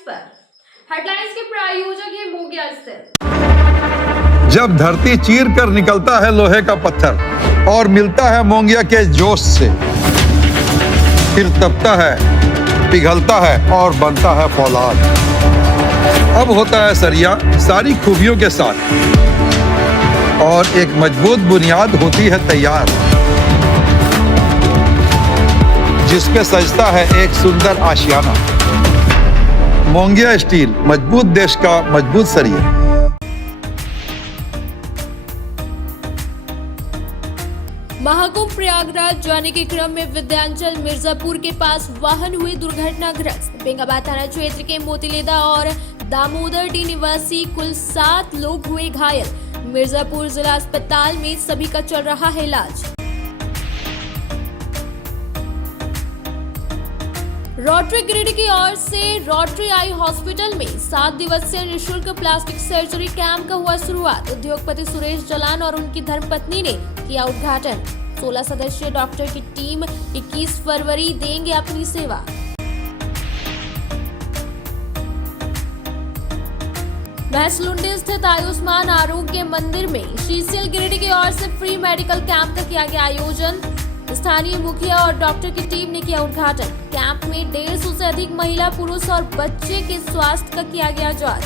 पर। हेडलाइंस के प्रायोजक है मोंगिया स्थित। जब धरती चीर कर निकलता है लोहे का पत्थर और मिलता है मोंगिया के जोश से, फिर तपता है, पिघलता है और बनता है फौलाद। अब होता है सरिया सारी खूबियों के साथ और एक मजबूत बुनियाद होती है तैयार, जिस पे सजता है एक सुंदर आशियाना। मोंगिया स्टील, मजबूत देश का मजबूत सरिया। महाकुंभ प्रयागराज जाने के क्रम में विंध्याचल मिर्जापुर के पास वाहन हुए दुर्घटनाग्रस्त। बेंगाबाद थाना क्षेत्र के मोतीलेदा और दामोदर डी निवासी कुल 7 लोग हुए घायल। मिर्जापुर जिला अस्पताल में सभी का चल रहा है इलाज। रोटरी गिरिडीह की ओर से रोटरी आई हॉस्पिटल में 7 दिवसीय निःशुल्क प्लास्टिक सर्जरी कैंप का हुआ शुरुआत। उद्योगपति सुरेश जलान और उनकी धर्मपत्नी ने किया उद्घाटन। 16 सदस्यीय डॉक्टर की टीम 21 फरवरी देंगे अपनी सेवा। भैंसलुंडी स्थित आयुष्मान आरोग्य मंदिर में शीसीएल गिरिडीह की ओर से फ्री मेडिकल कैंप का किया गया आयोजन। स्थानीय मुखिया और डॉक्टर की टीम ने किया उद्घाटन। कैंप में 150 से अधिक महिला, पुरुष और बच्चे के स्वास्थ्य का किया गया जांच।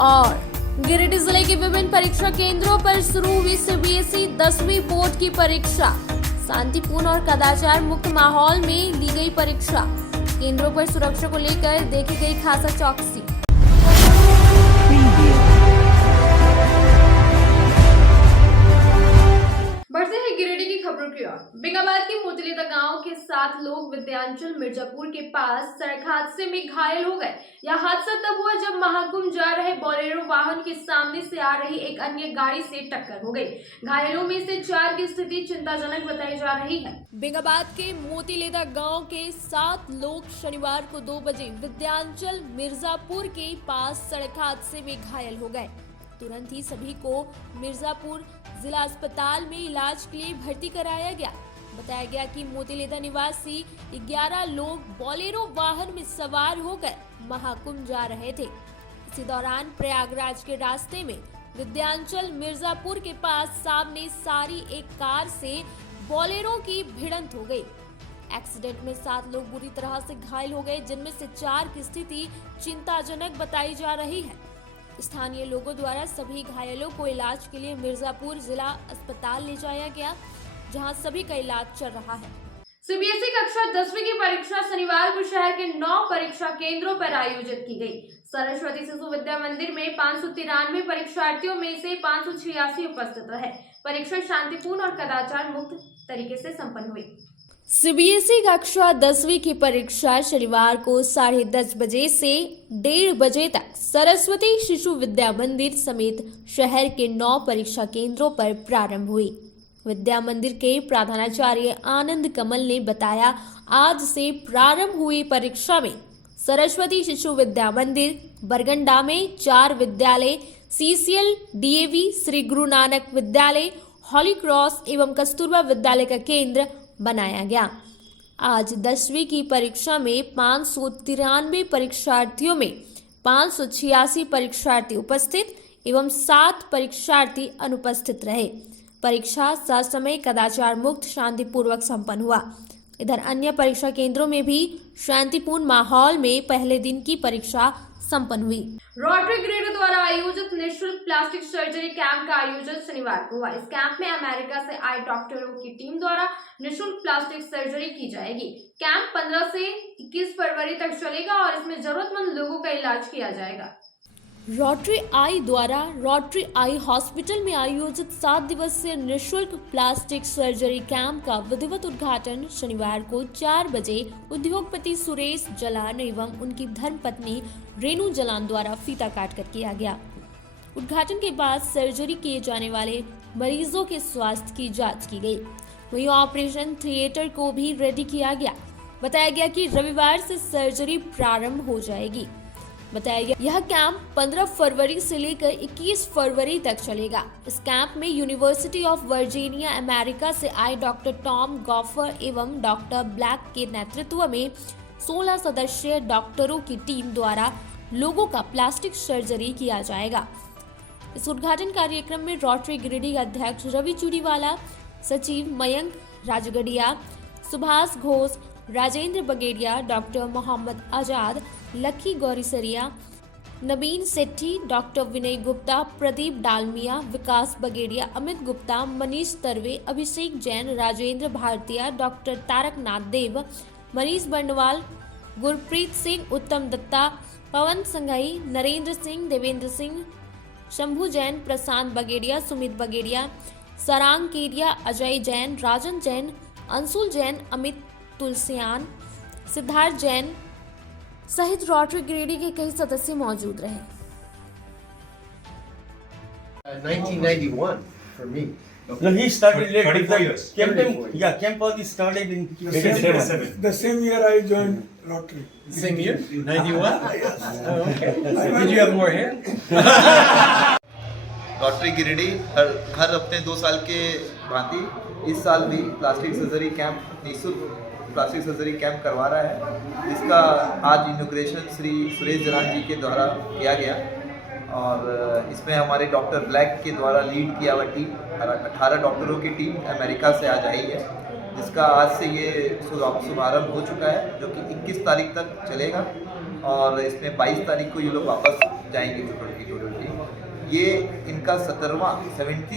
और गिरिडीह जिले के विभिन्न परीक्षा केंद्रों पर शुरू हुई सीबीएसई 10वीं बोर्ड की परीक्षा। शांतिपूर्ण और कदाचार मुक्त माहौल में ली गई परीक्षा। केंद्रों पर सुरक्षा को लेकर देखी गई खासा चौकसी। बढ़ते हैं गिरिडीह की खबरों की ओर। बेंगाबाद के मोतीलेदा गांव के 7 लोग विंध्याचल मिर्जापुर के पास सड़क हादसे में घायल हो गए। यह हादसा तब हुआ जब महाकुंभ जा रहे बोलेरो वाहन के सामने से आ रही एक अन्य गाड़ी से टक्कर हो गई। घायलों में से 4 की स्थिति चिंताजनक बताई जा रही है। बेंगाबाद के मोतीलेदा गांव के 7 लोग शनिवार को 2 बजे विंध्याचल मिर्जापुर के पास सड़क हादसे में घायल हो गए। तुरंत ही सभी को मिर्जापुर जिला अस्पताल में इलाज के लिए भर्ती कराया गया। बताया गया कि मोतीलेदा निवासी 11 लोग बोलेरो वाहन में सवार होकर महाकुंभ जा रहे थे। इसी दौरान प्रयागराज के रास्ते में विंध्याचल मिर्जापुर के पास सामने सारी एक कार से बोलेरो की भिड़ंत हो गई। एक्सीडेंट में 7 लोग बुरी तरह से घायल हो गए, जिनमें से 4 की स्थिति चिंताजनक बताई जा रही है। स्थानीय लोगों द्वारा सभी घायलों को इलाज के लिए मिर्जापुर जिला अस्पताल ले जाया गया, जहां सभी का इलाज चल रहा है। सीबीएसई कक्षा 10वीं की परीक्षा शनिवार को शहर के 9 परीक्षा केंद्रों पर आयोजित की गई। सरस्वती शिशु विद्या मंदिर में 593 परीक्षार्थियों में से 586 उपस्थित रहे। परीक्षा शांतिपूर्ण और कदाचार मुक्त तरीके से संपन्न हुई। सीबीएसई कक्षा 10वीं की परीक्षा शनिवार को 10:30 बजे से 1:30 बजे तक सरस्वती शिशु विद्या मंदिर समेत शहर के 9 परीक्षा केंद्रों पर प्रारंभ हुई। विद्या मंदिर के प्रधानाचार्य आनंद कमल ने बताया, आज से प्रारंभ हुई परीक्षा में सरस्वती शिशु विद्या मंदिर, बरगंडा में 4 विद्यालय, सीसीएल, डीएवी, श्री गुरु नानक विद्यालय, हॉली क्रॉस एवं कस्तूरबा विद्यालय का केंद्र बनाया गया। आज 10वीं की परीक्षा में 593 परीक्षार्थियों में 586 परीक्षार्थी उपस्थित एवं 7 परीक्षार्थी अनुपस्थित रहे। परीक्षा ससमय कदाचार मुक्त शांतिपूर्वक संपन्न हुआ। इधर अन्य परीक्षा केंद्रों में भी शांतिपूर्ण माहौल में पहले दिन की परीक्षा संपन्न हुई। रोटरी गिरिडीह द्वारा आयोजित निःशुल्क प्लास्टिक सर्जरी कैंप का आयोजन शनिवार को हुआ। इस कैंप में अमेरिका से आए डॉक्टरों की टीम द्वारा निःशुल्क प्लास्टिक सर्जरी की जाएगी। कैंप 15 से 21 फरवरी तक चलेगा और इसमें जरूरतमंद लोगों का इलाज किया जाएगा। रोटरी आई द्वारा रोटरी आई हॉस्पिटल में आयोजित 7 दिवसीय निःशुल्क प्लास्टिक सर्जरी कैंप का विधिवत उद्घाटन शनिवार को 4 बजे उद्योगपति सुरेश जलान एवं उनकी धर्मपत्नी रेणु जलान द्वारा फीता काटकर किया गया। उद्घाटन के बाद सर्जरी किए जाने वाले मरीजों के स्वास्थ्य की जांच की गई। वहीं ऑपरेशन थिएटर को भी रेडी किया गया। बताया गया कि रविवार से सर्जरी प्रारंभ हो जाएगी। बताया गया यह कैंप 15 फरवरी से लेकर 21 फरवरी तक चलेगा। इस कैंप में यूनिवर्सिटी ऑफ वर्जीनिया अमेरिका से आए डॉक्टर टॉम गॉफर एवं डॉक्टर ब्लैक के नेतृत्व में 16 सदस्यीय डॉक्टरों की टीम द्वारा लोगों का प्लास्टिक सर्जरी किया जाएगा। इस उद्घाटन कार्यक्रम में रोटरी गिरिडीह अध्यक्ष रवि चूड़ीवाला, सचिव मयंक राजगढ़िया, सुभाष घोष, राजेंद्र बगेड़िया, डॉक्टर मोहम्मद आजाद, लक्की गौरीसरिया, नवीन सेठी, डॉक्टर विनय गुप्ता, प्रदीप डालमिया, विकास बगेड़िया, अमित गुप्ता, मनीष तरवे, अभिषेक जैन, राजेंद्र भारतीय, डॉक्टर तारक नाथ देव, मनीष बंडवाल, गुरप्रीत सिंह, उत्तम दत्ता, पवन संघई, नरेंद्र सिंह, देवेंद्र सिंह, शंभू जैन, प्रशांत बगेड़िया, सुमित बगेड़िया, सरांग केरिया, अजय जैन, राजन जैन, अंशुल जैन, अमित तुलसियान, सिद्धार्थ जैन सहित रोटरी गिरिडीह के कई सदस्य मौजूद रहे। 1991 for me. No, he started late. 34 years. Camp was started in The same year I joined Rotary. Same year? 91? Oh, okay. Did you have more hair? Rotary Giridih हर अपने 2 साल के भांति इस साल भी प्लास्टिक सर्जरी कैंप निःशुल्क प्लास्टिक सर्जरी कैंप करवा रहा है। इसका आज इनॉग्रेशन श्री सुरेश जलान जी के द्वारा किया गया और इसमें हमारे डॉक्टर ब्लैक के द्वारा लीड किया हुआ टीम 18 डॉक्टरों की टीम अमेरिका से आज आई है, जिसका आज से ये शुभारंभ हो चुका है, जो कि 21 तारीख तक चलेगा और इसमें 22 तारीख को ये लोग वापस जाएंगे टोटल। ये इनका 17th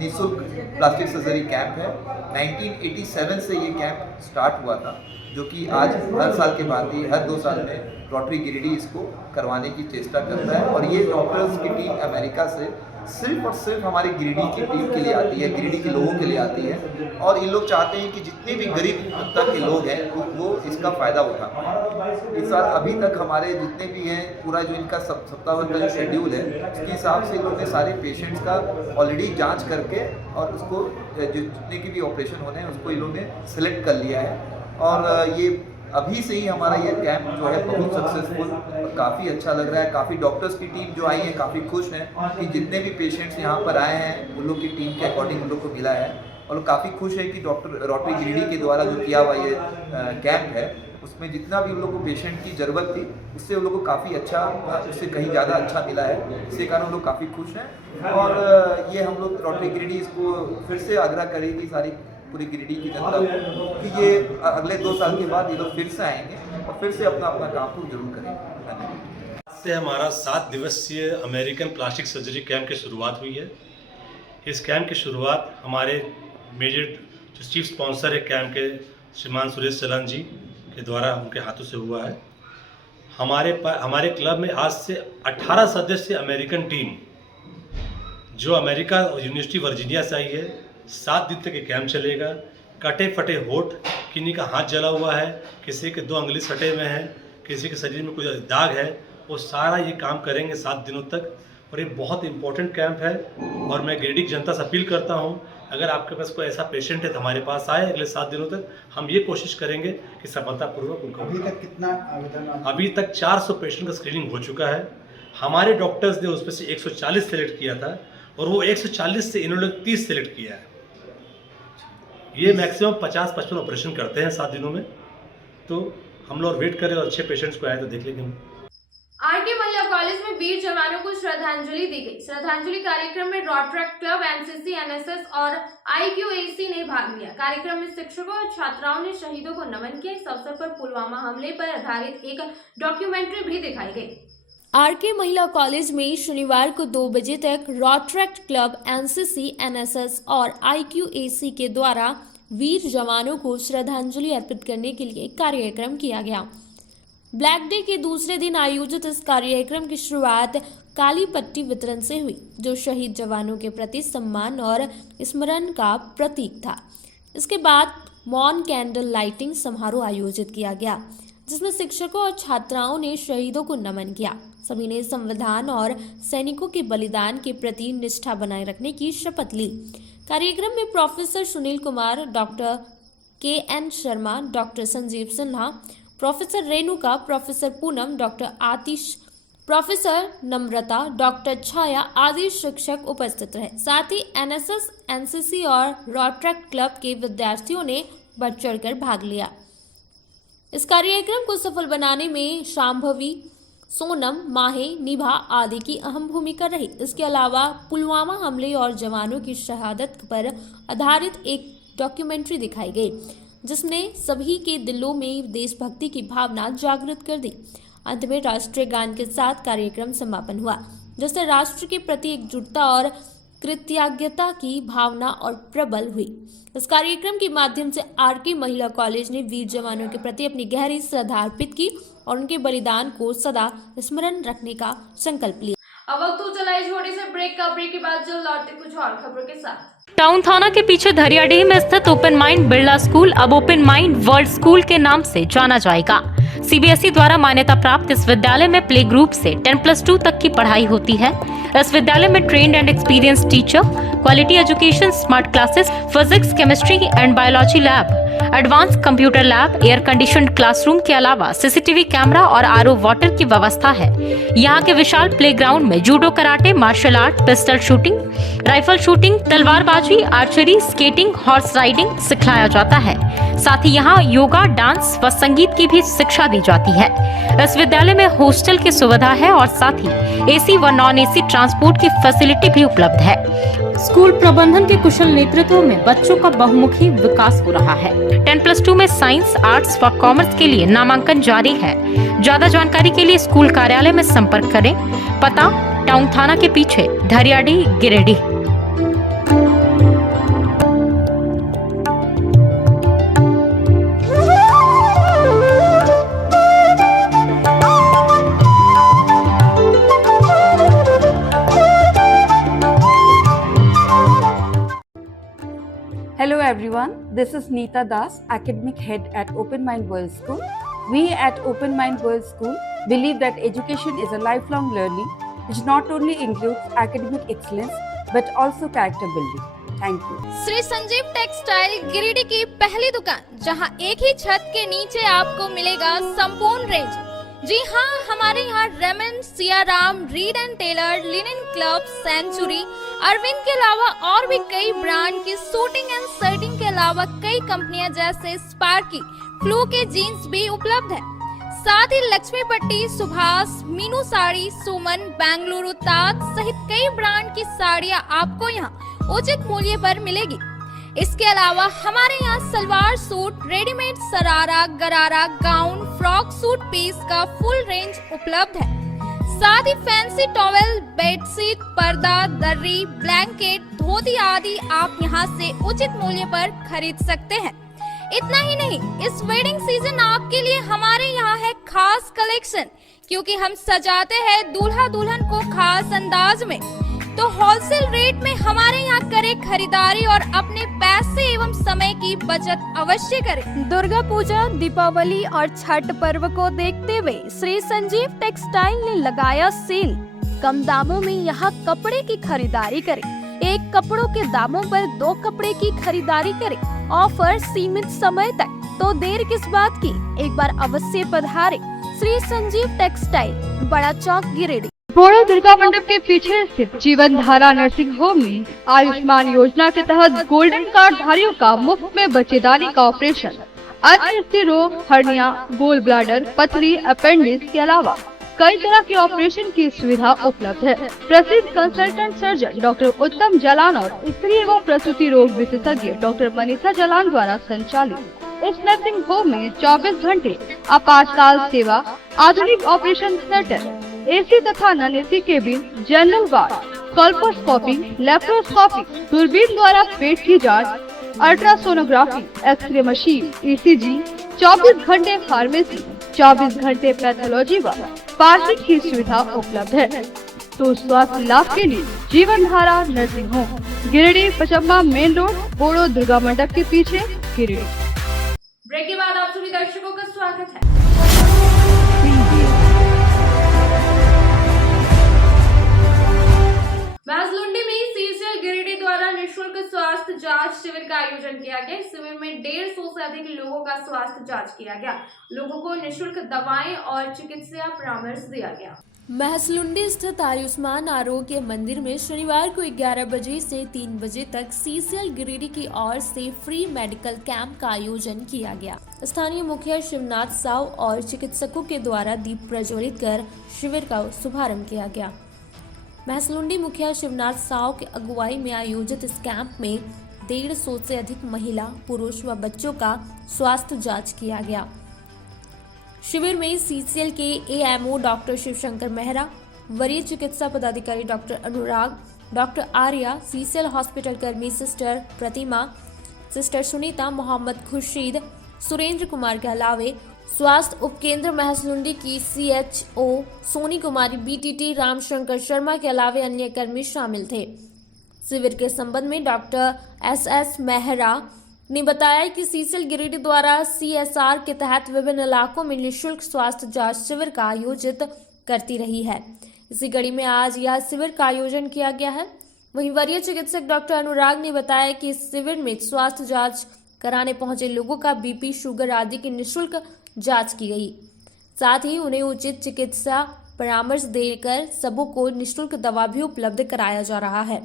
निःशुल्क प्लास्टिक सर्जरी कैंप है। 1987 से ये कैंप स्टार्ट हुआ था, जो कि आज हर साल के बाद ही हर 2 साल में रोटरी गिरिडीह इसको करवाने की चेष्टा करता है। और ये डॉक्टर्स की टीम अमेरिका से सिर्फ और सिर्फ हमारी गिरिडीह की टीम के लिए आती है, गिरिडीह के लोगों के लिए आती है और ये लोग चाहते हैं कि जितने भी गरीब तबका के लोग हैं वो इसका फ़ायदा उठा पाएँ। इस साल अभी तक हमारे जितने भी हैं पूरा जो इनका सप्ताह का जो शेड्यूल है उसके हिसाब से इन लोगों ने सारे पेशेंट्स का ऑलरेडी जांच करके और उसको जो जितने की भी ऑपरेशन होने हैं उसको इन लोगों ने सेलेक्ट कर लिया है। और ये अभी से ही हमारा ये कैंप जो है बहुत सक्सेसफुल, काफ़ी अच्छा लग रहा है। काफ़ी डॉक्टर्स की टीम जो आई है काफ़ी खुश हैं कि जितने भी पेशेंट्स यहाँ पर आए हैं उन लोग की टीम के अकॉर्डिंग उन लोग को मिला है और लोग काफ़ी खुश है कि डॉक्टर रोटरी गिरिडीह के द्वारा जो किया हुआ ये कैंप है उसमें जितना भी उन लोग को पेशेंट की ज़रूरत थी उससे उन लोग को काफ़ी अच्छा, उससे कहीं ज़्यादा अच्छा मिला है। इसके कारण उन लोग काफ़ी खुश हैं और ये हम लोग रोटरी गिरिडीह इसको फिर से आग्रह करेगी सारी पूरी गिरिडीह की जनता को कि ये अगले 2 साल के बाद ये लोग फिर से आएंगे और फिर से अपना काम को जरूर करेंगे। आज से हमारा 7 दिवसीय अमेरिकन प्लास्टिक सर्जरी कैंप की शुरुआत हुई है। इस कैंप की शुरुआत हमारे मेजर जो चीफ स्पॉन्सर है कैंप के श्रीमान सुरेश जलान जी के द्वारा उनके हाथों से हुआ है। हमारे क्लब में आज से 18 सदस्य अमेरिकन टीम जो अमेरिका यूनिवर्सिटी वर्जीनिया से आई है, 7 दिन तक ये कैंप चलेगा। कटे फटे होठ, किन्हीं का हाथ जला हुआ है, किसी के 2 अंगुली सटे हुए हैं, किसी के शरीर में कुछ दाग है, वो सारा ये काम करेंगे 7 दिनों तक। और ये बहुत इंपॉर्टेंट कैंप है और मैं गिरिडीह की जनता से अपील करता हूँ, अगर आपके पास कोई ऐसा पेशेंट है तो हमारे पास आए। अगले 7 दिनों तक हम ये कोशिश करेंगे कि सफलतापूर्वक उनको। अभी तक कितना आवेदन? अभी तक 400 पेशेंट का स्क्रीनिंग हो चुका है। हमारे डॉक्टर्स ने उसमें से 140 सेलेक्ट किया था और वो 140 से इन्होंने 30 सेलेक्ट किया है। ये मैक्सिमम 50-55 ऑपरेशन करते हैं 7 दिनों में, तो हम लोग वेट करें और अच्छे पेशेंट्स को आए तो देख लेंगे। आरके महिला कॉलेज में वीर जवानों को श्रद्धांजलि दी गई। श्रद्धांजलि कार्यक्रम में रोटरी क्लब, एनसीसी, एनएसएस और आईक्यूएसी ने भाग लिया। कार्यक्रम में शिक्षकों और छात्राओं ने शहीदों को नमन किया। इस अवसर पर पुलवामा हमले पर आधारित एक डॉक्यूमेंट्री भी दिखाई गई। आरके महिला कॉलेज में शनिवार को 2 बजे तक रोटरी क्लब, एनसीसी, एनएसएस और आईक्यूएसी के द्वारा वीर जवानों को श्रद्धांजलि अर्पित करने के लिए कार्यक्रम किया गया। ब्लैक डे के दूसरे दिन आयोजित इस कार्यक्रम की शुरुआत काली पट्टी वितरण से हुई, जो शहीद जवानों के प्रति सम्मान और स्मरण का प्रतीक था। इसके बाद मौन कैंडल लाइटिंग समारोह आयोजित किया गया, जिसमें शिक्षकों और छात्राओं ने शहीदों को नमन किया। सभी ने संविधान और सैनिकों के बलिदान के प्रति निष्ठा बनाए रखने की शपथ ली। कार्यक्रम में professor Sunil Kumar, doctor KN Sharma, doctor Sanjeev Sinha, professor Renuka, professor Poonam, doctor Atish, professor Namrata, doctor Chhaya आदि शिक्षक उपस्थित रहे। साथ ही एनएसएस, एनसीसी और रोटरी क्लब के विद्यार्थियों ने बढ़ चढ़कर भाग लिया। इस कार्यक्रम को सफल बनाने में शांभवी, सोनम, माहे, निभा आदि की अहम भूमिका रही। इसके अलावा पुलवामा हमले और जवानों की शहादत पर आधारित एक डॉक्यूमेंट्री दिखाई गई, जिसने सभी के दिलों में देशभक्ति की भावना जागृत कर दी। अंत में राष्ट्रीय गान के साथ कार्यक्रम समापन हुआ, जिससे राष्ट्र के प्रति एकजुटता और कृतज्ञता की भावना और प्रबल हुई। इस कार्यक्रम के माध्यम से आरके महिला कॉलेज ने वीर जवानों के प्रति अपनी गहरी श्रद्धा अर्पित की और उनके बलिदान को सदा स्मरण रखने का संकल्प लिया। अब वक्त हो चला है छोटे से ब्रेक का। ब्रेक के बाद जल्द लौटते कुछ और खबरों के साथ। टाउन थाना के पीछे धरियाडीह में स्थित ओपन माइंड बिरला स्कूल अब ओपन माइंड वर्ल्ड स्कूल के नाम से जाना जाएगा। सीबीएसई द्वारा मान्यता प्राप्त इस विद्यालय में प्ले ग्रुप से 10+2 तक की पढ़ाई होती है। इस विद्यालय में trained and experience teacher, quality education, smart classes, physics, chemistry and biology lab, advance computer lab, air conditioned classroom के अलावा सीसीटीवी कैमरा और आरओ वाटर की व्यवस्था है। यहाँ के विशाल प्लेग्राउंड में judo, karate, martial art, pistol shooting, rifle shooting, तलवारबाजी, आर्चरी, स्केटिंग, हॉर्स राइडिंग सिखाया जाता है। साथ ही यहाँ योगा, डांस व संगीत की भी शिक्षा दी जाती है। इस विद्यालय में हॉस्टल की सुविधा है और साथ ही एसी व नॉन एसी ट्रांसपोर्ट की फैसिलिटी भी उपलब्ध है। स्कूल प्रबंधन के कुशल नेतृत्व में बच्चों का बहुमुखी विकास हो रहा है। 10+2 में साइंस, आर्ट्स व कॉमर्स के लिए नामांकन जारी है। ज्यादा जानकारी के लिए स्कूल कार्यालय में संपर्क करें। पता टाउन थाना के पीछे, धरियाडीह, Giridih. Hello everyone, this is Neeta Das, Academic Head at Open Mind World School. We at Open Mind World School believe that education is a lifelong learning which not only includes academic excellence but also character building. Thank you. Shri Sanjeev textile Giridih की पहली दुकान, जहां एक ही छत के नीचे आपको मिलेगा संपूर्ण रेंज। जी हाँ, हमारे यहाँ Raymond, Siyaram, Reid and Taylor, Linen Club, Century, Arvind के अलावा और भी कई ब्रांड की सूटिंग एंड शर्टिंग के अलावा कई कंपनियां जैसे स्पार्की, फ्लू के जीन्स भी उपलब्ध है। साथ ही लक्ष्मी पट्टी, सुभाष, मीनू साड़ी, सुमन, बेंगलुरु ताज सहित कई ब्रांड की साड़ियां आपको यहाँ उचित मूल्य पर मिलेगी। इसके अलावा हमारे यहाँ सलवार सूट, रेडीमेड सरारा, गरारा, गाउन, फ्रॉक सूट पीस का फुल रेंज उपलब्ध है। साथ ही फैंसी टॉवेल, बेडशीट, पर्दा, दर्री, ब्लैंकेट, धोती आदि आप यहाँ से उचित मूल्य पर खरीद सकते हैं। इतना ही नहीं, इस वेडिंग सीजन आपके लिए हमारे यहाँ है खास कलेक्शन, क्योंकि हम सजाते हैं दूल्हा दुल्हन को खास अंदाज में। तो होलसेल रेट में हमारे यहाँ करें खरीदारी और अपने पैसे एवं समय की बचत अवश्य करें। दुर्गा पूजा, दीपावली और छठ पर्व को देखते हुए श्री संजीव टेक्सटाइल ने लगाया सेल। कम दामों में यहाँ कपड़े की खरीदारी करें। एक कपड़ों के दामों पर 2 कपड़े की खरीदारी करें। ऑफर सीमित समय तक, तो देर किस बात की, एक बार अवश्य पधारें। श्री संजीव टेक्सटाइल, बड़ा चौक, गिरिडीह। बोड़ो दुर्गा मंडप के पीछे स्थित जीवन धारा नर्सिंग होम में आयुष्मान योजना के तहत गोल्डन कार्ड धारियों का मुफ्त में बच्चेदानी का ऑपरेशन, अन्य स्त्री रोग, हर्निया, गोल ब्लाडर, पथरी, अपेंडिक्स के अलावा कई तरह के ऑपरेशन की सुविधा उपलब्ध है। प्रसिद्ध कंसल्टेंट सर्जन डॉक्टर उत्तम जलान और स्त्री एवं प्रसूति रोग विशेषज्ञ डॉक्टर मनीषा जलान द्वारा संचालित इस नर्सिंग होम में 24 घंटे आपातकाल सेवा, आधुनिक ऑपरेशन थिएटर, एसी तथा non AC cabin, general ward, colposcopy, laparoscopy, दूरबीन द्वारा पेट की जांच, अल्ट्रासोनोग्राफी, एक्सरे मशीन, ईसीजी, 24 घंटे फार्मेसी, 24 घंटे पैथोलॉजी व पार्किंग की सुविधा उपलब्ध है। तो स्वास्थ्य लाभ के लिए Jeevan Dhara nursing home, Giridih, Pachamba main road, Bodo Durga Mandap के पीछे, गिरिडीह। ब्रेक के बाद आप सभी दर्शकों का स्वागत है। महसलुंडी में सीसीएल गिरिडीह द्वारा निःशुल्क स्वास्थ्य जांच शिविर का आयोजन किया गया। इस शिविर में 150 से अधिक लोगों का स्वास्थ्य जांच किया गया। लोगों को निःशुल्क दवाएं और चिकित्सा परामर्श दिया गया। महसलुंडी स्थित आयुष्मान आरोग्य मंदिर में शनिवार को 11 बजे से 3 बजे तक सीसीएल गिरिडीह की ओर से फ्री मेडिकल कैंप का आयोजन किया गया। स्थानीय मुखिया शिवनाथ साव और चिकित्सकों के द्वारा दीप प्रज्वलित कर शिविर का शुभारंभ किया गया। महसलुंडी मुखिया शिवनाथ साव के अगुवाई में आयोजित इस कैंप में 150 से अधिक महिला, पुरुष व बच्चों का स्वास्थ्य जांच किया गया। शिविर में सीसीएल के एएमओ डॉक्टर शिवशंकर मेहरा, वरीय चिकित्सा पदाधिकारी डॉक्टर अनुराग, डॉक्टर आर्या, सीसीएल हॉस्पिटल कर्मी सिस्टर प्रतिमा, सिस्टर सुनीता, मोहम्मद खुर्शीद, सुरेंद्र कुमार के अलावे स्वास्थ्य उपकेंद्र महसलुंडी की सीएचओ सोनी कुमारी, बीटीटी रामशंकर शर्मा के अलावे अन्य कर्मी शामिल थे। शिविर के संबंध में डॉक्टर एसएस मेहरा ने बताया कि सीसीएल गिरिडीह द्वारा सीएसआर के तहत विभिन्न इलाकों में निःशुल्क स्वास्थ्य जांच शिविर का आयोजित करती रही है। इसी कड़ी में आज यह शिविर का आयोजन किया गया है। वहीं वरीय चिकित्सक डॉक्टर अनुराग ने बताया कि इस शिविर में स्वास्थ्य जांच कराने पहुंचे लोगों का बीपी, शुगर आदि की निःशुल्क जांच की गई। साथ ही उन्हें उचित चिकित्सा परामर्श देकर सबों को निःशुल्क दवा भी उपलब्ध कराया जा रहा है।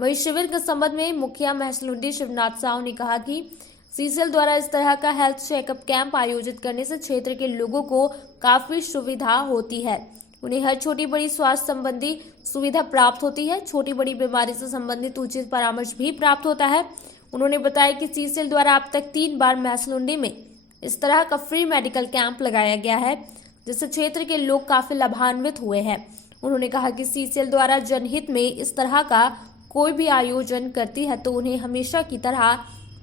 वहीं शिविर के संबंध में मुखिया महसलुंडी शिवनाथ साव ने कहा कि सीसीएल द्वारा इस तरह का हेल्थ चेकअप कैंप आयोजित करने से क्षेत्र के लोगों को काफी सुविधा होती है। उन्हें हर छोटी बड़ी स्वास्थ्य संबंधी सुविधा प्राप्त होती है। छोटी बड़ी बीमारी से संबंधित उचित परामर्श भी प्राप्त होता है। उन्होंने बताया कि सीसीएल द्वारा अब तक 3 बार महसलुंडी में इस तरह का फ्री मेडिकल कैंप लगाया गया है, जिससे क्षेत्र के लोग काफी लाभान्वित हुए हैं। उन्होंने कहा कि सीसीएल द्वारा जनहित में इस तरह का कोई भी आयोजन करती है तो उन्हें हमेशा की तरह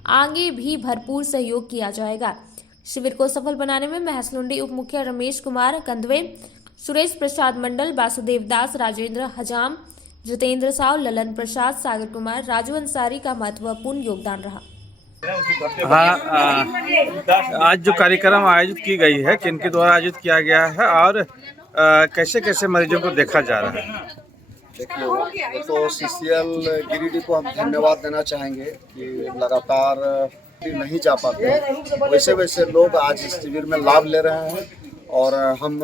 आगे भी भरपूर सहयोग किया जाएगा। शिविर को सफल बनाने में महसलुंडी उप मुखिया रमेश कुमार कंदवे, सुरेश प्रसाद मंडल, वासुदेव दास, राजेंद्र हजाम, जितेंद्र साव, ललन प्रसाद, सागर कुमार, राजू अंसारी का महत्वपूर्ण योगदान रहा। आज जो कार्यक्रम आयोजित की गई है, किनके द्वारा आयोजित किया गया है और कैसे कैसे मरीजों को देखा जा रहा है? देखिए, तो सीसीएल गिरिडीह को हम धन्यवाद देना चाहेंगे कि लगातार नहीं जा पाते, वैसे वैसे लोग आज इस शिविर में लाभ ले रहे हैं। और हम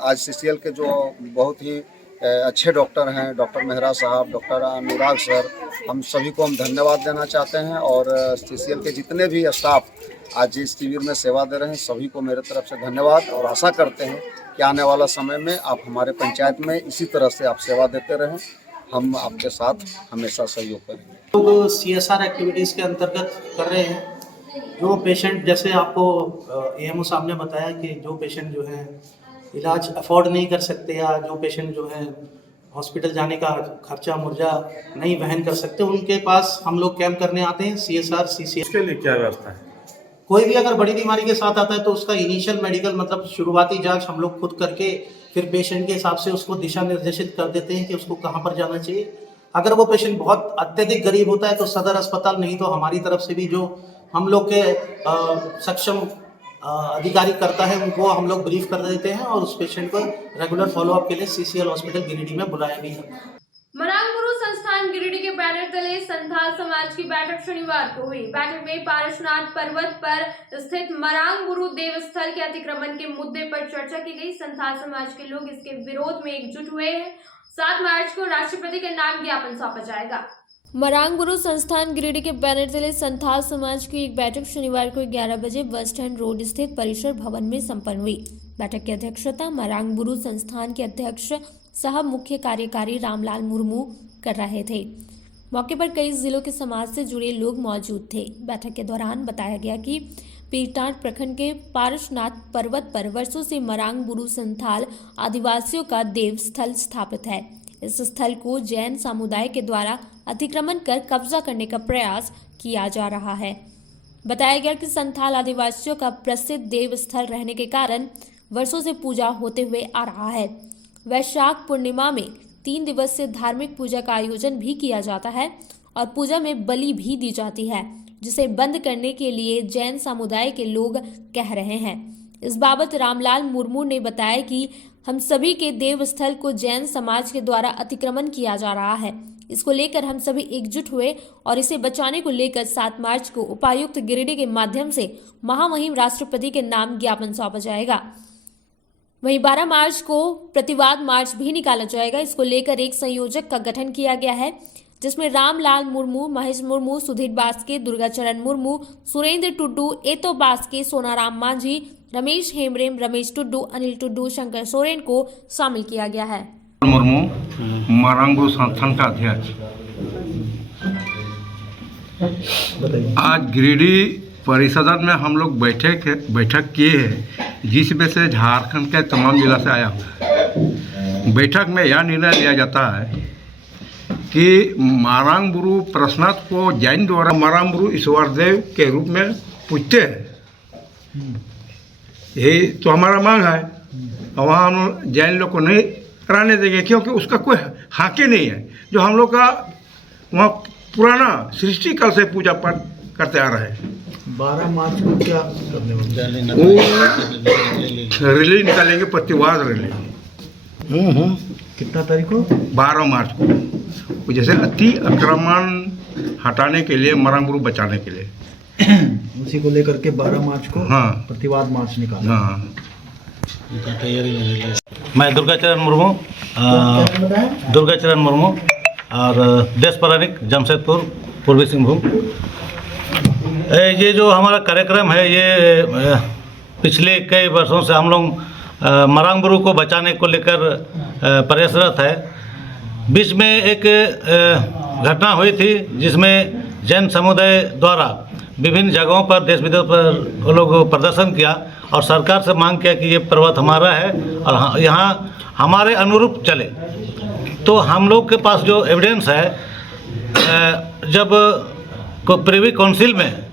आज सीसीएल के जो बहुत ही अच्छे डॉक्टर हैं, डॉक्टर मेहरा साहब, डॉक्टर अनुराग सर, हम सभी को हम धन्यवाद देना चाहते हैं। और सीसीएल के जितने भी स्टाफ आज इस शिविर में सेवा दे रहे हैं, सभी को मेरे तरफ से धन्यवाद। और आशा करते हैं कि आने वाला समय में आप हमारे पंचायत में इसी तरह से आप सेवा देते रहें। हम आपके साथ हमेशा सहयोग करेंगे। लोग सीएसआर एक्टिविटीज़ के अंतर्गत कर रहे हैं। जो पेशेंट, जैसे आपको एएमओ साहब ने बताया कि जो पेशेंट जो है इलाज अफोर्ड नहीं कर सकते या जो पेशेंट जो है हॉस्पिटल जाने का खर्चा मुर्जा नहीं वहन कर सकते, उनके पास हम लोग कैंप करने आते हैं। सीएसआर सीसीएल इसके लिए क्या व्यवस्था है? कोई भी अगर बड़ी बीमारी के साथ आता है तो उसका इनिशियल मेडिकल मतलब शुरुआती जांच हम लोग खुद करके फिर पेशेंट के हिसाब से उसको दिशा निर्देशित कर देते हैं कि उसको कहाँ पर जाना चाहिए। अगर वो पेशेंट बहुत अत्यधिक गरीब होता है तो सदर अस्पताल, नहीं तो हमारी तरफ से भी जो हम लोग के सक्षम अधिकारी करता है उनको हम लोग ब्रीफ कर देते हैं और उस पेशेंट को रेगुलर फॉलोअप के लिए सीसीएल हॉस्पिटल गिरिडीह में बुलाया भी है। मरांग गुरु संस्थान गिरिडीह के बैनर तले संथाल समाज की बैठक शनिवार को हुई। बैठक में पारसनाथ पर्वत पर स्थित मरांग गुरु देवस्थल के अतिक्रमण के मुद्दे पर चर्चा की गई। संथाल समाज के लोग इसके विरोध में एकजुट हुए हैं। 7 मार्च को राष्ट्रपति के नाम ज्ञापन सौंपा जाएगा। मरांग गुरु संस्थान गिरिडीह के बैनर तले संथाल समाज की एक बैठक शनिवार को 11 बजे बस स्टैंड रोड स्थित परिसर भवन में संपन्न हुई। बैठक की अध्यक्षता मरांग गुरु संस्थान के अध्यक्ष सह मुख्य कार्यकारी रामलाल मुर्मू कर रहे थे। मौके पर कई जिलों के समाज से जुड़े लोग मौजूद थे। बैठक के दौरान बताया गया कि पीरटाट प्रखंड के पारसनाथ पर्वत पर वर्षों से मरांग गुरु संथाल आदिवासियों का देव स्थल स्थापित है। इस स्थल को जैन समुदाय के द्वारा अतिक्रमण कर कब्जा करने का प्रयास किया जा रहा है। बताया गया कि संथाल आदिवासियों का प्रसिद्ध देव स्थल रहने के कारण वर्षों से पूजा होते हुए आ रहा है। वैशाख पूर्णिमा में 3 दिवसीय धार्मिक पूजा का आयोजन भी किया जाता है और पूजा में बलि भी दी जाती है, जिसे बंद करने के लिए जैन समुदाय के लोग कह रहे हैं। इस बाबत रामलाल मुर्मू ने बताया कि हम सभी के देव स्थल को जैन समाज के द्वारा अतिक्रमण किया जा रहा है। इसको लेकर हम सभी एकजुट हुए और इसे बचाने को लेकर 7 मार्च को उपायुक्त गिरिडीह के माध्यम से महामहिम राष्ट्रपति के नाम ज्ञापन सौंपा जाएगा। वहीं 12 मार्च को प्रतिवाद मार्च भी निकाला जाएगा। इसको लेकर एक संयोजक का गठन किया गया है, जिसमें रामलाल मुर्मू, महेश मुर्मू, सुधीर बास्के, दुर्गाचरण मुर्मू, सुरेंद्र टुड्डू, एतो बास्के, सोनाराम मांझी, रमेश हेमब्रम, रमेश टुड्डू, अनिल टुड्डू, शंकर सोरेन को शामिल किया गया है। मुर्मू मारांगो संस्थान का अध्यक्ष। आज गिरिडीह परिषद में हम लोग बैठक किए हैं, जिसमें से झारखंड के तमाम जिला से आया हुआ है। बैठक में यह निर्णय लिया जाता है कि मारांग बुरु प्रश्नार्थ को जैन द्वारा मारांग बुरु ईश्वर देव के रूप में पूछते हैं। यही तो हमारा मांग है। वहाँ हम जैन लोग को नहीं रहने देंगे, क्योंकि उसका कोई हाके नहीं है। जो हम लोग का वहाँ पुराना सृष्टि काल से पूजा पाठ करते आ रहे हैं। 12 मार्च को क्या रैली निकालेंगे, प्रतिवाद रैली। कितना तारीख को? 12 मार्च को। जैसे अति आक्रमण हटाने के लिए, मारांग बुरु बचाने के लिए, उसी को लेकर के 12 मार्च को हाँ प्रतिवाद मार्च निकाला। हाँ। मैं दुर्गाचरण मुर्मू और देश पौराणिक जमशेदपुर पूर्वी सिंहभूम। ये जो हमारा कार्यक्रम है, ये पिछले कई वर्षों से हम लोग मारांग बुरु को बचाने को लेकर प्रयासरत है। बीच में एक घटना हुई थी, जिसमें जैन समुदाय द्वारा विभिन्न जगहों पर देश विदेश पर वो लोग प्रदर्शन किया और सरकार से मांग किया कि ये पर्वत हमारा है और यहाँ हमारे अनुरूप चले। तो हम लोग के पास जो एविडेंस है, जब प्रिवी काउंसिल में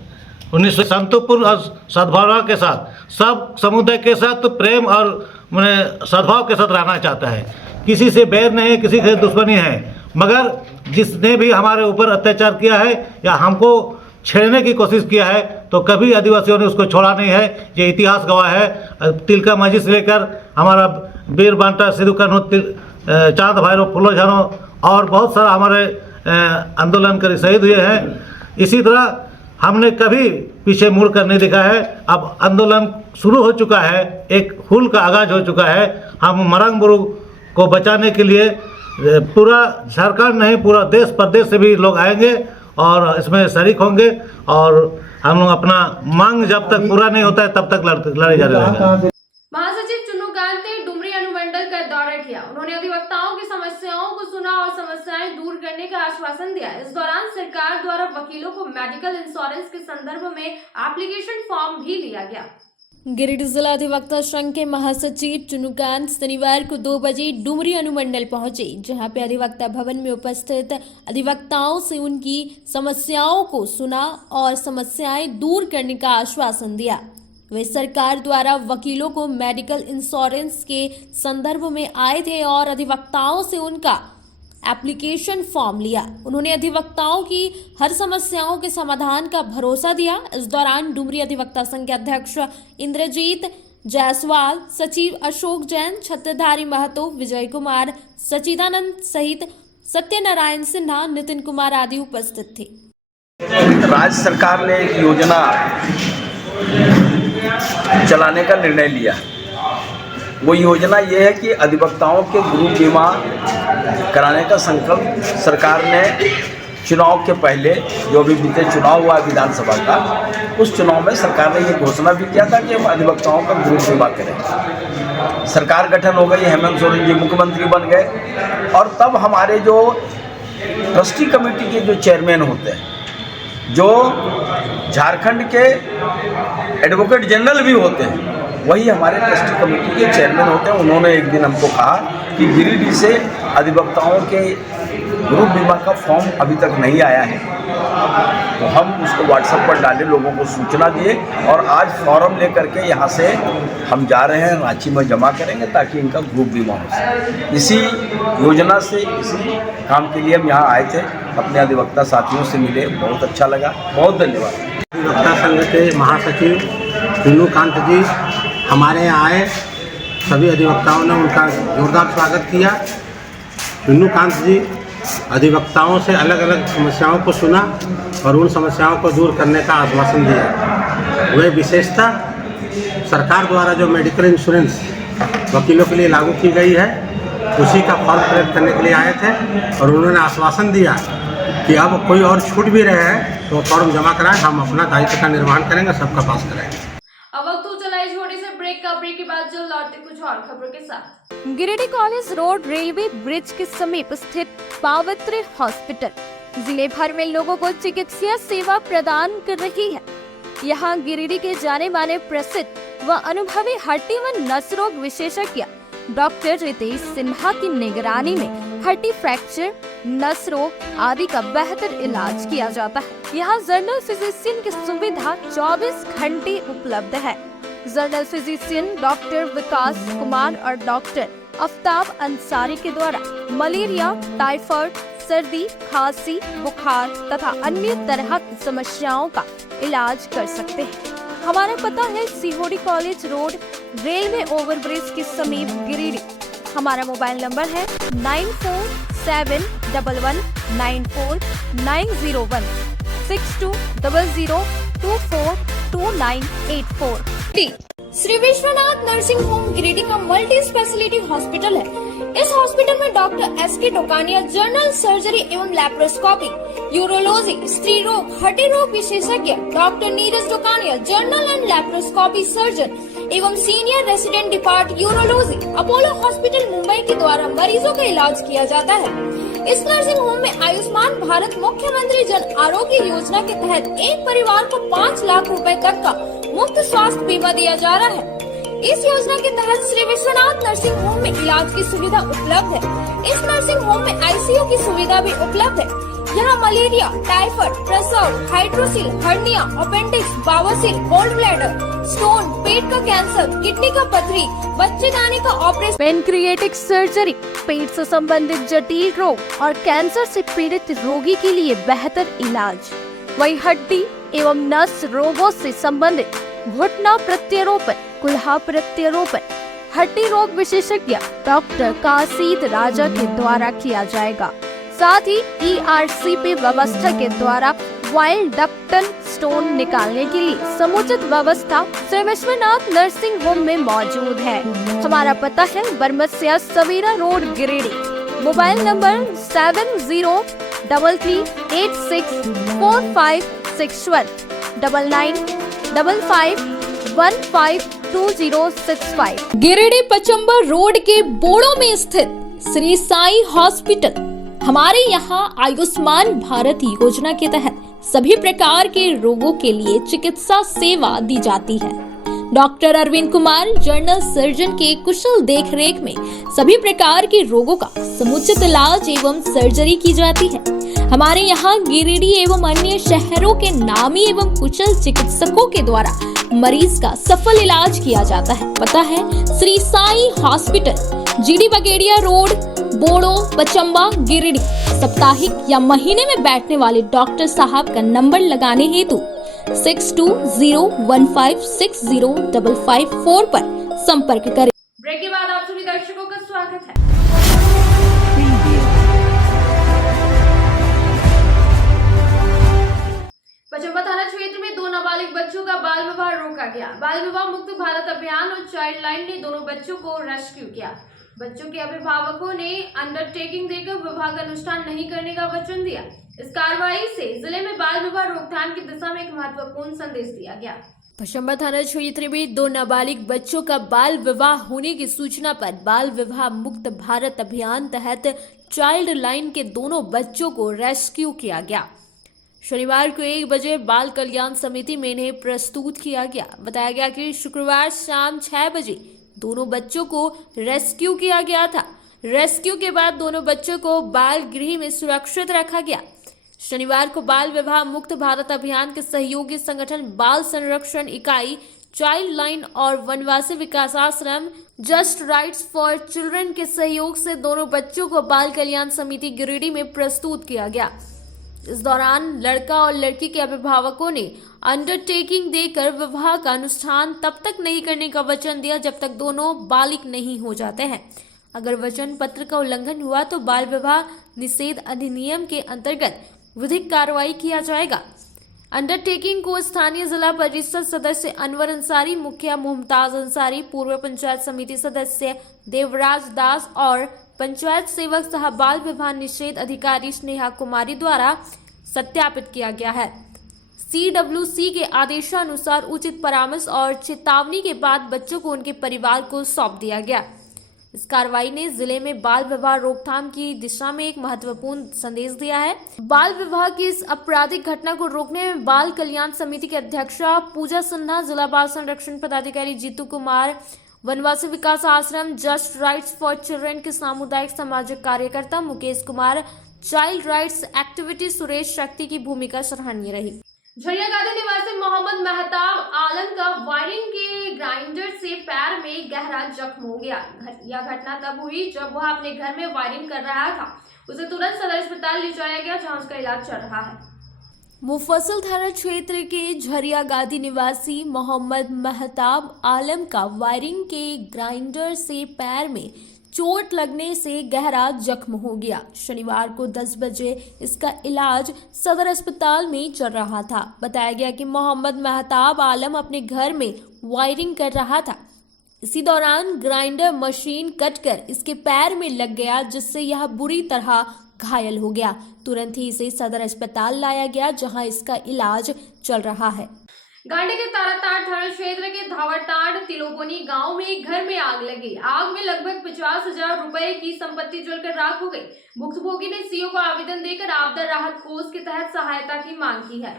1900 शांतिपूर्ण और सद्भावना के साथ, सब समुदाय के साथ तो प्रेम और सद्भाव के साथ रहना चाहता है। किसी से बैर नहीं है, किसी से दुश्मनी है, मगर जिसने भी हमारे ऊपर अत्याचार किया है या हमको छेड़ने की कोशिश किया है, तो कभी आदिवासियों ने उसको छोड़ा नहीं है। ये इतिहास गवाह है। तिलका माझी से लेकर हमारा वीर बांटा, सिद्धू कान्हू, चांद भैरव, फुलो झानो और बहुत सारा हमारे आंदोलनकारी शहीद हुए हैं। इसी तरह हमने कभी पीछे मुड़ कर नहीं देखा है। अब आंदोलन शुरू हो चुका है, एक हुल का आगाज हो चुका है। हम मारांग बुरु को बचाने के लिए पूरा झारखंड नहीं, पूरा देश प्रदेश से भी लोग आएंगे और इसमें शरीक होंगे और हम लोग अपना मांग जब तक पूरा नहीं होता है तब तक लड़े जा रहे हैं। महासचिव चुन्नूकांत ने डुमरी अनुमंडल का दौरा किया। उन्होंने अधिवक्ताओं की समस्याओं को सुना और समस्याएं दूर करने का आश्वासन दिया। इस दौरान सरकार द्वारा वकीलों को मेडिकल इंश्योरेंस के संदर्भ में एप्लीकेशन फॉर्म भी लिया गया। गिरिडीह जिला अधिवक्ता संघ के महासचिव चुन्नूकांत शनिवार को 2 बजे डुमरी अनुमंडल पहुंचे, जहां पे अधिवक्ता भवन में उपस्थित अधिवक्ताओं से उनकी समस्याओं को सुना और समस्याएं दूर करने का आश्वासन दिया। वे सरकार द्वारा वकीलों को मेडिकल इंश्योरेंस के संदर्भ में आए थे और अधिवक्ताओं से उनका एप्लीकेशन फॉर्म लिया। उन्होंने अधिवक्ताओं की हर समस्याओं के समाधान का भरोसा दिया। इस दौरान डुमरी अधिवक्ता संघ के अध्यक्ष इंद्रजीत जायसवाल, सचिव अशोक जैन, छत्रधारी महतो, विजय कुमार, सचिदानंद सहित सत्यनारायण सिन्हा, नितिन कुमार आदि उपस्थित थे। राज्य सरकार ने एक योजना चलाने का निर्णय लिया। वो योजना ये है कि अधिवक्ताओं के ग्रुप बीमा कराने का संकल्प सरकार ने चुनाव के पहले, जो भी बीते चुनाव हुआ विधानसभा का, उस चुनाव में सरकार ने ये घोषणा भी किया था कि हम अधिवक्ताओं का ग्रुप बीमा करेंगे। सरकार गठन हो गई, हेमंत सोरेन जी मुख्यमंत्री बन गए और तब हमारे जो ट्रस्टी कमेटी के जो चेयरमैन होते हैं, जो झारखंड के एडवोकेट जनरल भी होते हैं, वही हमारे ट्रस्टी कमेटी के चेयरमैन होते हैं। उन्होंने एक दिन हमको कहा कि गिरिडीह से अधिवक्ताओं के ग्रुप बीमा का फॉर्म अभी तक नहीं आया है, तो हम उसको व्हाट्सएप पर डाले, लोगों को सूचना दिए और आज फॉर्म लेकर के यहाँ से हम जा रहे हैं, रांची में जमा करेंगे ताकि इनका ग्रुप बीमा हो सके। इसी योजना से, इसी काम के लिए हम यहाँ आए थे, अपने अधिवक्ता साथियों से मिले, बहुत अच्छा लगा। बहुत धन्यवाद। अधिवक्ता संघ के महासचिव चुन्नूकांत जी हमारे यहाँ आए, सभी अधिवक्ताओं ने उनका जोरदार स्वागत किया। चुन्नूकांत जी अधिवक्ताओं से अलग अलग समस्याओं को सुना और उन समस्याओं को दूर करने का आश्वासन दिया। वह विशेषता सरकार द्वारा जो मेडिकल इंश्योरेंस वकीलों के लिए लागू की गई है उसी का फॉर्म कलेक्ट करने के लिए आए थे और उन्होंने आश्वासन दिया कि अब कोई और छूट भी रहे हैं तो फॉर्म जमा कराएं, हम अपना दायित्व का निर्वहन करेंगे, सबका पास कराएंगे। अब वक्त हो चला है छोटे से ब्रेक का। ब्रेक के बाद जल्द लौटते कुछ और खबरों के साथ। Giridih college road railway bridge के समीप स्थित पावित्र हॉस्पिटल जिले भर में लोगों को चिकित्सा सेवा प्रदान कर रही है। यहाँ गिरिडीह के जाने माने प्रसिद्ध व अनुभवी हड्डी व नस रोग विशेषज्ञ डॉक्टर रितेश सिन्हा की निगरानी में हड्डी फ्रैक्चर, नस रोग आदि का बेहतर इलाज किया जाता है। यहाँ जनरल फिजिशियन की सुविधा 24 घंटे उपलब्ध है। जनरल फिजिशियन डॉक्टर विकास कुमार और डॉक्टर आफ्ताब अंसारी के द्वारा मलेरिया, टाइफाइड, सर्दी, खांसी, बुखार तथा अन्य तरह की समस्याओं का इलाज कर सकते हैं। हमारा पता है Sihodih college road railway overbridge के समीप गिरिडीह। हमारा मोबाइल नंबर है 9471194901 6200242984। श्री विश्वनाथ नर्सिंग होम गिरिडीह का मल्टी स्पेशलिटी हॉस्पिटल है। इस हॉस्पिटल में doctor S K. Tokania general surgery एवं लैप्रोस्कोपी, यूरोलॉजी, स्त्री रोग, हड्डी रोग विशेषज्ञ, doctor Neeraj Tokania general and laparoscopy surgeon एवं senior resident depart urology, Apollo hospital Mumbai के द्वारा मरीजों का इलाज किया जाता है। इस नर्सिंग होम में आयुष्मान भारत मुख्यमंत्री जन आरोग्य योजना के तहत एक परिवार को 5 लाख रुपए तक का मुफ्त स्वास्थ्य बीमा दिया जा रहा है। इस योजना के तहत श्री विश्वनाथ नर्सिंग होम में इलाज की सुविधा उपलब्ध है। इस नर्सिंग होम में आईसीयू की सुविधा भी उपलब्ध है। यहाँ मलेरिया, टाइफाइड, प्रसव, हाइड्रोसिल, हर्निया, अपेंडिक्स, बावसील, गोल्ड ब्लैडर, स्टोन, पेट का कैंसर, किडनी का पथरी, बच्चेदानी का ऑपरेशन, पेनक्रिएटिक सर्जरी, पेट से संबंधित जटिल रोग और कैंसर से पीड़ित रोगी के लिए बेहतर इलाज। वही हड्डी एवं नस रोगों से संबंधित घुटना प्रत्यारोपण, कुल्हा प्रत्यारोपण, हड्डी रोग विशेषज्ञ डॉक्टर कासिद राजा के द्वारा किया जाएगा। साथ ही ERCP व्यवस्था के द्वारा वाइल्ड डक्टल स्टोन निकालने के लिए समुचित व्यवस्था श्री विश्वनाथ नर्सिंग होम में मौजूद है। हमारा पता है Baramasia Savera road Giridih. Mobile number 7086464561 9955152065। Giridih Pachamba road के बोड़ो में स्थित श्री साई हॉस्पिटल। हमारे यहाँ आयुष्मान भारत योजना के तहत सभी प्रकार के रोगों के लिए चिकित्सा सेवा दी जाती है। Doctor Arvind Kumar general surgeon के कुशल देखरेख में सभी प्रकार के रोगों का समुचित इलाज एवं सर्जरी की जाती है। हमारे यहाँ गिरिडीह एवं अन्य शहरों के नामी एवं कुशल चिकित्सकों के द्वारा मरीज का सफल इलाज किया जाता है। पता है Shri Sai hospital, GD Bagodar road, Bodo, Pachamba, Giridih. साप्ताहिक या महीने में बैठने वाले डॉक्टर साहब का नंबर लगाने हेतु 6201560554 पर संपर्क करें। ब्रेक के बाद आप सभी दर्शकों का स्वागत है। पचम्बा थाना क्षेत्र में 2 नाबालिग बच्चों का बाल विवाह रोका गया। बाल विवाह मुक्त भारत अभियान और चाइल्ड लाइन ने दोनों बच्चों को रेस्क्यू किया। बच्चों के अभिभावकों ने अंडरटेकिंग देकर विवाह का अनुष्ठान नहीं करने का वचन दिया। इस कार्रवाई से जिले में बाल विवाह रोकथाम की दिशा में एक महत्वपूर्ण संदेश दिया गया। पचम्बा थाना क्षेत्र में 2 नाबालिग बच्चों का बाल विवाह होने की सूचना पर बाल विवाह मुक्त भारत अभियान तहत चाइल्ड लाइन के दोनों बच्चों को रेस्क्यू किया गया। शनिवार को 1 बजे बाल कल्याण समिति में इन्हें प्रस्तुत किया गया। बताया गया कि शुक्रवार शाम 6 बजे दोनों बच्चों को रेस्क्यू किया गया था। रेस्क्यू के बाद दोनों बच्चों को बाल गृह में सुरक्षित रखा गया। शनिवार को बाल विवाह मुक्त भारत अभियान के सहयोगी संगठन बाल संरक्षण इकाई, चाइल्ड लाइन और वनवासी विकास आश्रम जस्ट राइट्स फॉर चिल्ड्रन के सहयोग से दोनों बच्चों को बाल कल्याण समिति गिरिडीह में प्रस्तुत किया गया। इस दौरान लड़का और लड़की के अभिभावकों ने अंडरटेकिंग देकर विवाह का अनुष्ठान तब तक नहीं करने का वचन दिया जब तक दोनों बालिग नहीं हो जाते हैं। अगर वचन पत्र का उल्लंघन हुआ तो बाल विवाह निषेध अधिनियम के अंतर्गत विधिक कार्रवाई किया जाएगा। अंडरटेकिंग को स्थानीय जिला परिषद सदस्य अनवर अंसारी, मुखिया मुमताज अंसारी, पूर्व पंचायत समिति सदस्य देवराज दास और पंचायत सेवक सह बाल विवाह निषेध अधिकारी स्नेहा कुमारी द्वारा सत्यापित किया गया है। CWC के आदेशानुसार उचित परामर्श और चेतावनी के बाद बच्चों को उनके परिवार को सौंप दिया गया। इस कार्रवाई ने जिले में बाल विवाह रोकथाम की दिशा में एक महत्वपूर्ण संदेश दिया है। बाल विवाह की इस आपराधिक घटना को रोकने में बाल कल्याण समिति की अध्यक्षा पूजा सिन्हा, जिला बाल संरक्षण पदाधिकारी जीतू कुमार, वनवासी विकास आश्रम जस्ट राइट्स फॉर चिल्ड्रन के सामुदायिक सामाजिक कार्यकर्ता Mukesh Kumar, child rights activity Suresh शक्ति की भूमिका सराहनीय रही। झरिया गादी निवासी मोहम्मद मेहताब आलम का वायरिंग के ग्राइंडर से पैर में गहरा जख्म हो गया। यह घटना तब हुई जब वह अपने घर में वायरिंग कर रहा था। उसे तुरंत सदर अस्पताल ले जाया गया जहां उसका इलाज चल रहा है। मुफस्सिल थाना क्षेत्र के झरिया गादी निवासी मोहम्मद मेहताब आलम का वायरिंग के ग्राइंडर से पैर में चोट लगने से गहरा जख्म हो गया। शनिवार को 10 बजे इसका इलाज सदर अस्पताल में चल रहा था। बताया गया कि मोहम्मद मेहताब आलम अपने घर में वायरिंग कर रहा था। इसी दौरान ग्राइंडर मशीन कटकर इसके पैर में लग गया, जिससे यह बुरी तरह घायल हो गया। तुरंत ही इसे सदर अस्पताल लाया गया जहां इसका इलाज चल रहा है। गांडी के ताराताड़ थाना क्षेत्र के धावरटांड तिलोबोनी गांव में एक घर में आग लगी। आग में लगभग 50,000 रुपए की संपत्ति जलकर राख हो गई। भुक्तभोगी ने सीओ को आवेदन देकर आपदा राहत कोष के तहत सहायता की मांग की है।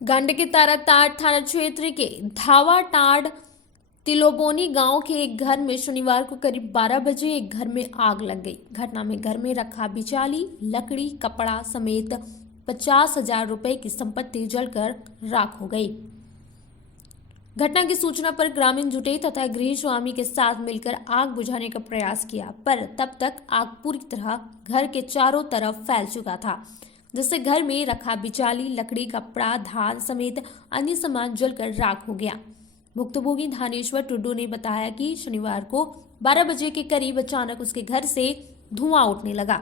गांडी के ताराताड़ थाना क्षेत्र के धावरटांड तिलोबोनी गांव के एक घर में शनिवार को करीब 12 बजे एक घर में आग लग गई। घटना में घर में रखा बिचाली, लकड़ी, कपड़ा समेत 50,000 रुपए की संपत्ति जलकर राख हो गई। घटना की सूचना पर ग्रामीण जुटे तथा गृह स्वामी के साथ मिलकर आग बुझाने का प्रयास किया, पर तब तक आग पूरी तरह घर के चारों तरफ फैल चुका था, जिससे घर में रखा बिचाली, लकड़ी, कपड़ा, धान समेत अन्य सामान जलकर राख हो गया। भुक्तभोगी धानेश्वर टुड्डू ने बताया कि शनिवार को 12 बजे के करीब अचानक उसके घर से धुआं उठने लगा।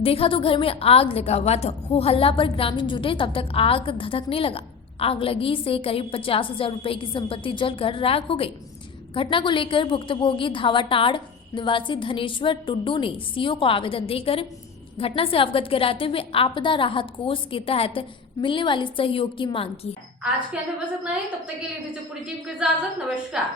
देखा तो घर में आग लगा हुआ था। हो हल्ला पर ग्रामीण जुटे, तब तक आग धधकने लगा। आग लगी से करीब 50,000 रुपए की संपत्ति जलकर राख हो गई। घटना को लेकर भुक्तभोगी धावरटांड निवासी धनेश्वर टुड्डू ने सीओ को आवेदन देकर घटना से अवगत कराते हुए आपदा राहत कोष के तहत मिलने वाले सहयोग की मांग की है। आज के अंदर बस इतना ही। तब तक के लिए दीजिए पूरी टीम को इजाजत। नमस्कार।